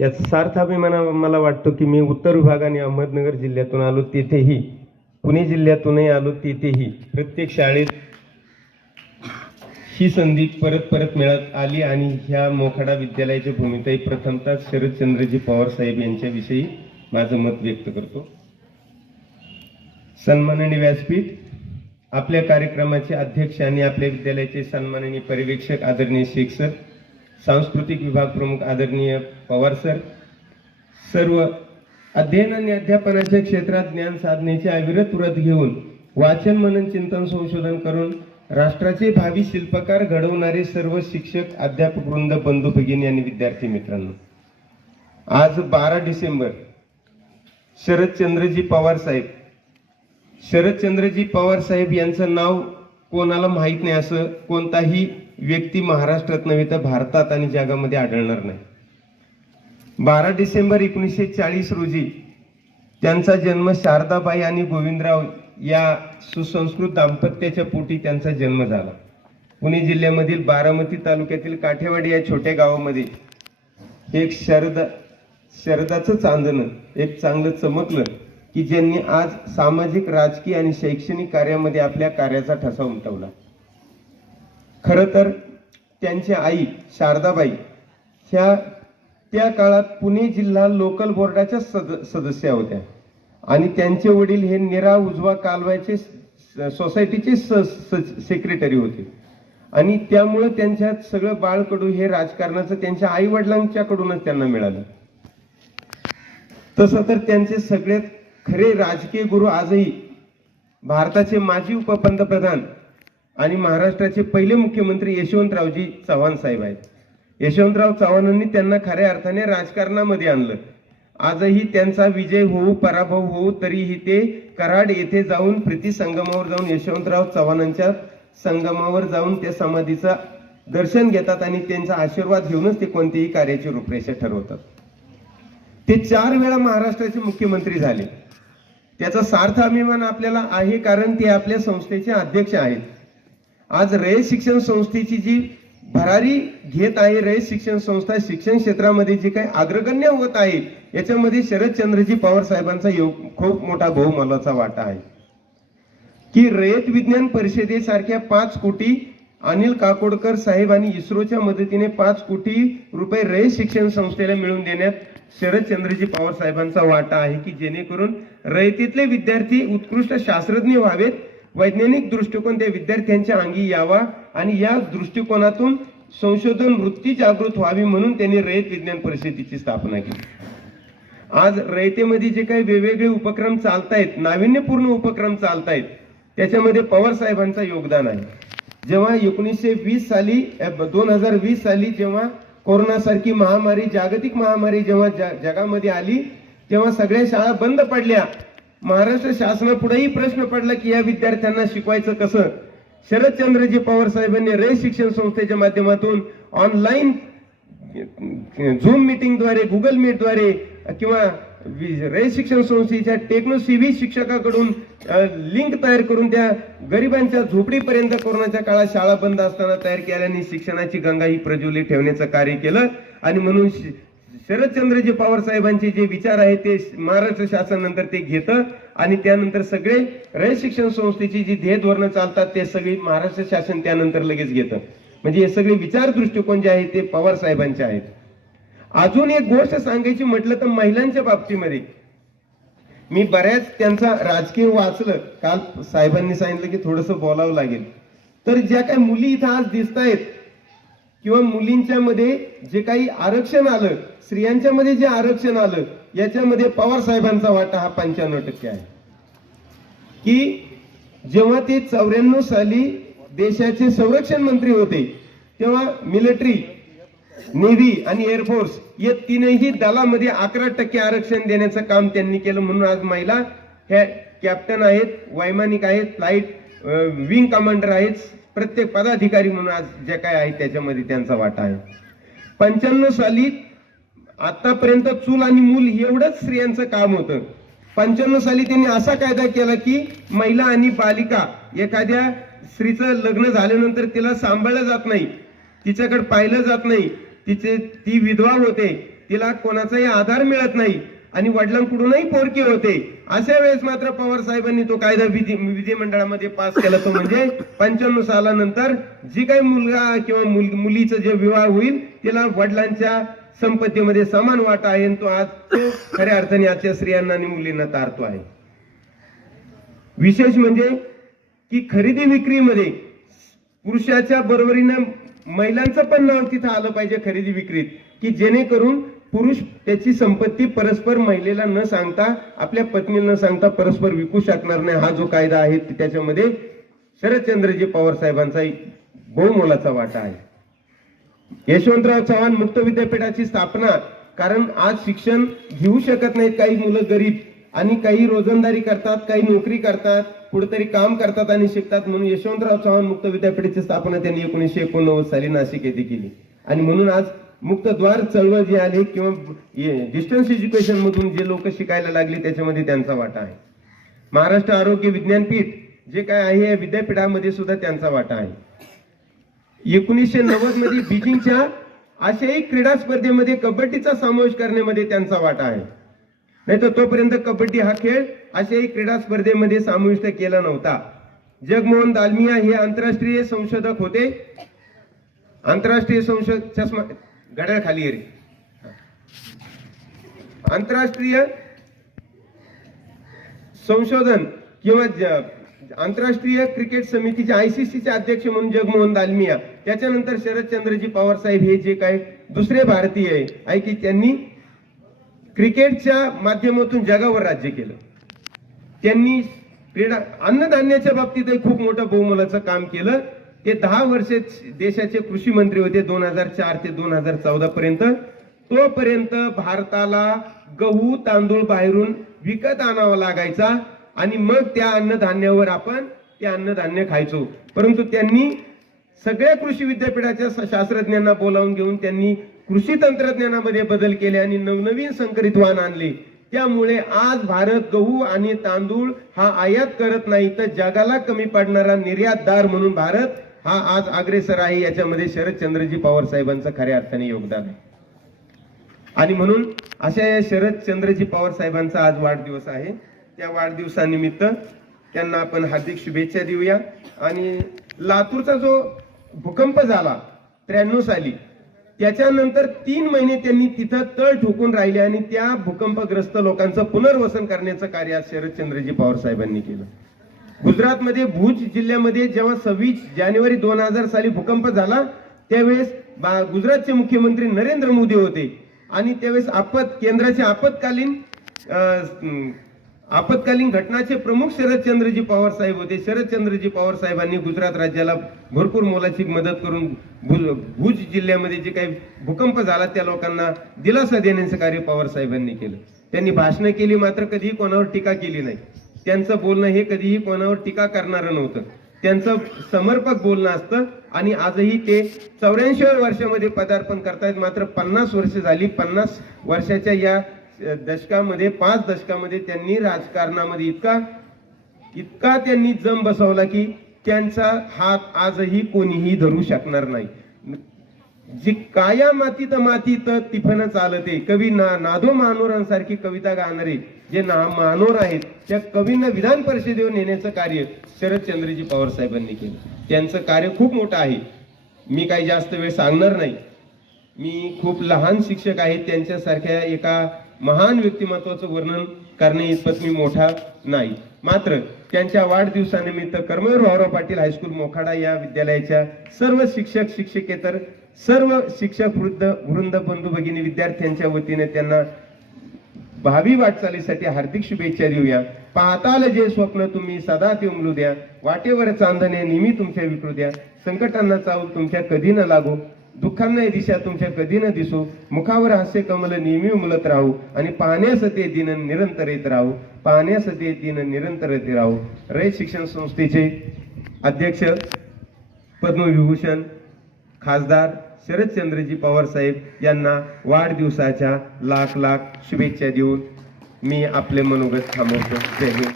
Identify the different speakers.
Speaker 1: याचा सार्थ अभिमाना मला वाटतो की मी उत्तर विभाग आणि अहमदनगर जिल्ह्यातून आलो तेथेही पुणे जिल्ह्यातूनही आलो तेथेही प्रत्येक शाळेत ही संधी परत परत मिळत आली आणि ह्या मोखाडा विद्यालयाच्या भूमिकाही प्रथमतः शरदचंद्रजी पवार साहेब यांच्याविषयी माझं मत व्यक्त करतो. सन्माननीय व्यासपीठ आपल्या कार्यक्रमाचे अध्यक्ष आणि आपल्या विद्यालयाचे सन्माननीय पर्यवेक्षक आदरणीय शिक्षक सांस्कृतिक विभाग प्रमुख आदरणीय पवार सर. सर्व अध्ययन आणि अध्यापनाच्या क्षेत्रात ज्ञान साधनेचे अविरत व्रत घेऊन वाचन मनन चिंतन संशोधन करून राष्ट्राचे भावी शिल्पकार घडवणारे सर्व शिक्षक अध्यापक वृंद बंधू भगिनी आणि विद्यार्थी मित्रांनो आज बारा डिसेंबर शरदचंद्रजी पवार साहेब. शरदचंद्रजी पवार साहेब यांचं नाव कोणाला माहीत नाही असं कोणताही व्यक्ती महाराष्ट्रात नव्हे तर भारतात आणि जगामध्ये आढळणार नाही. बारा डिसेंबर एकोणीसशे चाळीस रोजी त्यांचा जन्म शारदाबाई आणि गोविंदराव या सुसंस्कृत दाम्पत्याच्या पोटी त्यांचा जन्म झाला. पुणे जिल्ह्यामधील बारामती तालुक्यातील काठेवाडी या छोट्या गावामध्ये एक शरद शरदाचं चांदणं एक चांगलं चमकलं की ज्यांनी आज सामाजिक राजकीय आणि शैक्षणिक कार्यामध्ये आपल्या कार्याचा ठसा उमटवला. खरं तर त्यांची आई शारदाबाई ह्या त्या काळात पुणे जिल्हा लोकल बोर्डाच्या सद सदस्या होत्या. आणि त्यांचे वडील हे निरा उजवा कालवायचे सोसायटीचे स- सेक्रेटरी होते. आणि त्यामुळं त्यांच्यात सगळं बाळकडू हे राजकारणाचं त्यांच्या आई वडिलांच्याकडूनच त्यांना मिळालं. तसं तर त्यांचे सगळ्यात खरे राजकीय गुरु आजही भारताचे माजी उपपंतप्रधान आणि महाराष्ट्राचे पहिले मुख्यमंत्री यशवंतरावजी चव्हाण साहेब आहेत. यशवंतराव चव्हाणांनी त्यांना खऱ्या अर्थाने राजकारणामध्ये आणलं. आजही त्यांचा विजय होऊ पराभव होऊ तरीही ते कराड येथे जाऊन प्रीती संगमावर जाऊन यशवंतराव चव्हाणांच्या संगमावर जाऊन त्या समाधीचं दर्शन घेतात आणि त्यांचा आशीर्वाद घेऊनच ते कोणतेही कार्याची रूपरेषा ठरवतात. ते चार वेळा महाराष्ट्राचे मुख्यमंत्री झाले. त्याचा सार्थ अभिमान आपल्याला आहे कारण ते आपल्या संस्थेचे अध्यक्ष आहेत. आज रयत शिक्षण संस्थेची जी भरारी घेत आहे रयत शिक्षण संस्था शिक्षण क्षेत्रामध्ये जे काही अग्रगण्य होत आहे याच्यामध्ये शरदचंद्रजी पवार साहेबांचा योग खूप मोठा बहुमोलाचा वाटा आहे. की रयत विज्ञान परिषदेसारख्या पाच कोटी अनिल काकोडकर साहेब आणि इस्रोच्या मदतीने पाच कोटी रुपये रयत शिक्षण संस्थेला मिळवून देण्यात शरदचंद्रजी पवार साहेबांचा वाटा आहे की जेणेकरून रयतीतले विद्यार्थी उत्कृष्ट शास्त्रज्ञ व्हावेत वैज्ञानिक दृष्टिकोन त्या विद्यार्थ्यांच्या अंगी यावा आणि या दृष्टिकोनातून संशोधन वृत्ती जागृत व्हावी म्हणून त्यांनी रयत विज्ञान परिषदेची स्थापना केली. आज रयतेमध्ये जे काही वेगवेगळे उपक्रम चालतायत नाविन्यपूर्ण उपक्रम चालतायत त्याच्यामध्ये पवार साहेबांचा योगदान आहे. जेव्हा एकोणीसशे वीस साली दोन हजार वीस साली जेव्हा कोरोनासारखी महामारी जागतिक महामारी जेव्हा ज- जगामध्ये आली तेव्हा सगळ्या शाळा बंद पडल्या. महाराष्ट्र शासनापुढेही प्रश्न पडला की या विद्यार्थ्यांना शिकवायचं कसं? शरदचंद्रजी पवार साहेबांनी रे शिक्षण संस्थेच्या माध्यमातून ऑनलाईन झूम मिटिंगद्वारे गुगल मीटद्वारे किंवा रे शिक्षण संस्थेच्या टेक्नो सीव्ही शिक्षकाकडून लिंक तयार करून त्या गरिबांच्या झोपडीपर्यंत कोरोनाच्या काळात शाळा बंद असताना तयार केल्याने शिक्षणाची गंगा ही प्रज्वलित ठेवण्याचं कार्य केलं. आणि म्हणून श- शरदचंद्रजी पवार साहेबांचे जे विचार आहेत ते महाराष्ट्र शासन नंतर ते घेतं आणि त्यानंतर सगळे रयत शिक्षण संस्थेची जी ध्येय धोरणं चालतात ते सगळी महाराष्ट्र शासन त्यानंतर लगेच घेतं. म्हणजे हे सगळे विचार दृष्टिकोन जे आहे ते पवार साहेबांचे आहेत. अजून एक गोष्ट सांगायची म्हटलं तर महिलांच्या बाबतीमध्ये. मी बऱ्याच त्यांचा राजकीय वाचलं. काल साहेबांनी सांगितलं की थोडस बोलावं लागेल. तर ज्या काही मुली इथं आज दिसत आहेत किंवा मुलींच्या मध्ये जे काही आरक्षण आलं स्त्रियांच्या मध्ये जे आरक्षण आलं याच्यामध्ये पवार साहेबांचा वाटा हा पंच्याण्णव टक्के आहे. की जेव्हा ते चौऱ्याण्णव साली देशाचे संरक्षण मंत्री होते तेव्हा मिलिटरी नेव्ही आणि एअरफोर्स या तीनही दलामध्ये अकरा टक्के आरक्षण देण्याचं काम त्यांनी केलं. म्हणून आज महिला ह्या कॅप्टन आहेत वैमानिक आहेत फ्लाईट विंग कमांडर आहेत प्रत्येक पदाधिकारी म्हणून आज जे काय आहेत त्याच्यामध्ये त्यांचा वाटा आहे. पंच्याण्णव साली आतापर्यंत चूल आणि मूल एवढंच स्त्रियांचं काम होतं. पंच्याण्णव साली त्यांनी असा कायदा केला की महिला आणि बालिका एखाद्या स्त्रीचं लग्न झाल्यानंतर तिला सांभाळलं जात नाही तिच्याकडे पाहिलं जात नाही तिचे ती विधवा होते तिला कोणाचाही आधार मिळत नाही आणि वडिलांकडूनही पोरकी होते. अशा वेळेस मात्र पवार साहेबांनी तो कायदा विधी विधिमंडळामध्ये पास केला तो म्हणजे पंच्याण्णव सालानंतर जी काही मुलगा किंवा मुल- मुलीचा जे विवाह होईल तिला वडिलांच्या संपत्तीमध्ये समान वाटा आहे आणि तो आज तो खऱ्या अर्थाने आजच्या स्त्रियांना आणि मुलींना तारतो आहे. विशेष म्हणजे की खरेदी विक्रीमध्ये पुरुषाच्या बरोबरीनं महिलांचं पण नाव तिथं आलं पाहिजे खरेदी विक्रीत की जेणेकरून पुरुष त्याची संपत्ती परस्पर महिलेला न सांगता आपल्या पत्नीला न सांगता परस्पर विकू शकणार नाही. हा जो कायदा आहे त्याच्यामध्ये शरदचंद्रजी पवार साहेबांचा बहुमोलाचा वाटा आहे. यशवंतराव चव्हाण मुक्त विद्यापीठाची स्थापना कारण आज शिक्षण घेऊ शकत नाहीत काही मुलं गरीब आणि काही रोजंदारी करतात काही नोकरी करतात कुठेतरी काम करतात आणि शिकतात. म्हणून यशवंतराव चव्हाण मुक्त विद्यापीठाची स्थापना त्यांनी एकोणीसशे एकोणनव्वद साली नाशिक येथे केली. आणि म्हणून आज मुक्तद्वार चळवळ जी आली किंवा डिस्टन्स एज्युकेशन मधून जे लोक शिकायला लागले त्याच्यामध्ये त्यांचा वाटा आहे. महाराष्ट्र आरोग्य विज्ञानपीठ जे काय आहे या विद्यापीठामध्ये सुद्धा त्यांचा वाटा आहे. एकोणीसशे नव्वदमध्ये बीजिंगच्या आशियाई क्रीडा स्पर्धेमध्ये कबड्डीचा समावेश करण्यामध्ये त्यांचा वाटा आहे. नाही तर तोपर्यंत कबड्डी हा खेळ आशियाई क्रीडा स्पर्धेमध्ये समाविष्ट केला नव्हता. जगमोहन दालमिया हे आंतरराष्ट्रीय संशोधक होते. आंतरराष्ट्रीय संशोध चष्मा घड्याळ खाली आहे रे आंतरराष्ट्रीय संशोधन किंवा आंतरराष्ट्रीय क्रिकेट समितीचे आयसीसीचे अध्यक्ष म्हणून जगमोहन दालमिया त्याच्यानंतर शरदचंद्रजी पवार साहेब हे जे काय दुसरे भारतीय आहे आहे की त्यांनी क्रिकेटच्या माध्यमातून जगावर राज्य केलं. त्यांनी क्रीडा अन्नधान्याच्या बाबतीतही खूप मोठं बहुमोलाचं काम केलं. ते दहा वर्षे देशाचे कृषी मंत्री होते दोन हजार चार ते दोन हजार चौदा पर्यंत. तोपर्यंत भारताला गहू तांदूळ बाहेरून विकत आणावा लागायचा आणि मग त्या अन्नधान्यावर आपण ते अन्नधान्य खायचो. परंतु त्यांनी सगळ्या कृषी विद्यापीठाच्या शास्त्रज्ञांना बोलावून घेऊन त्यांनी कृषी तंत्रज्ञानामध्ये बदल केले आणि नवनवीन संकरित वाहन आणले. त्यामुळे आज भारत गहू आणि तांदूळ हा आयात करत नाही तर जगाला कमी पडणारा निर्यातदार म्हणून भारत हा आज अग्रेसर आहे याच्यामध्ये शरदचंद्रजी पवार साहेबांचं खऱ्या अर्थाने योगदान आहे. आणि म्हणून अशा या शरदचंद्रजी पवार साहेबांचा आज वाढदिवस आहे. त्या वाढदिवसानिमित्त त्यांना आपण हार्दिक शुभेच्छा देऊया. आणि लातूरचा जो भूकंप झाला त्र्याण्णव साली त्याच्यानंतर तीन महिने त्यांनी तिथं तळ ठोकून राहिले आणि त्या भूकंपग्रस्त लोकांचं पुनर्वसन करण्याचं कार्य आज शरदचंद्रजी पवार साहेबांनी केलं. गुजरातमध्ये भुज जिल्ह्यामध्ये जेव्हा सव्वीस जानेवारी दोन हजार साली भूकंप झाला त्यावेळेस बा- गुजरातचे मुख्यमंत्री नरेंद्र मोदी होते. आणि त्यावेळेस आपत केंद्राचे आपत्कालीन आपत्कालीन घटनाचे प्रमुख शरदचंद्रजी पवार साहेब होते. शरदचंद्रजी पवार साहेबांनी गुजरात राज्याला भरपूर मोलाची मदत करून भुज जिल्ह्यामध्ये जे काही भूकंप झाला त्या लोकांना दिलासा देण्याचं कार्य पवार साहेबांनी केलं. त्यांनी भाषणं केली मात्र कधीही कोणावर टीका केली नाही. त्यांचं बोलणं हे कधीही कोणावर टीका करणारं नव्हतं. त्यांचं समर्पक बोलणं असतं आणि आजही ते चौऱ्याऐंशी वर्षामध्ये पदार्पण करतायत. मात्र पन्नास वर्ष झाली. पन्नास वर्षाच्या या दशकामध्ये पाच दशकामध्ये त्यांनी राजकारणामध्ये इतका इतका त्यांनी जम बसवला की त्यांचा हात आजही कोणीही धरू शकणार नाही. जी काया मातीत मातीत तिफन चालते. कवी ना नादो मानोरांसारखी कविता गाणारे जे ना मानोर आहेत त्या कवींना विधान परिषदेवर नेण्याचं कार्य शरदचंद्रजी पवार साहेबांनी केलं. त्यांचं कार्य खूप मोठं आहे. मी काही जास्त वेळ सांगणार नाही. मी खूप लहान शिक्षक आहे त्यांच्यासारख्या एका महान व्यक्तिमत्वाचं वर्णन करणे इतपत मी मोठा नाही. मात्र त्यांच्या वाढदिवसानिमित्त कर्मवीर भाऊराव पाटील हायस्कूल मोखाडा या विद्यालयाच्या सर्व शिक्षक शिक्षकेतर सर्व शिक्षक वृद्ध वृंद बंधू भगिनी विद्यार्थ्यांच्या वतीने त्यांना भावी वाटचालीसाठी हार्दिक शुभेच्छा देऊया. पाहताल जे स्वप्न तुम्ही सदा ते उमलू द्या. वाटेवर चांदणे नेहमी तुमच्या विकरू द्या. संकटांना चावल तुमच्या कधी न लागो. दुःखांना दिशा तुमच्या कधी न दिसो. मुखावर हास्य कमल नेहमी उमलत राहू. आणि पाहण्यास ते दिन निरंतर येत राहू. पाहण्यास ते दिन निरंतर येत राहू. रयत शिक्षण संस्थेचे अध्यक्ष पद्मविभूषण खासदार शरदचंद्रजी पवार साहेब यांना वाढदिवसाच्या लाख लाख शुभेच्छा देऊन मी आपले मनोगत थांबवतो. जय हिंद.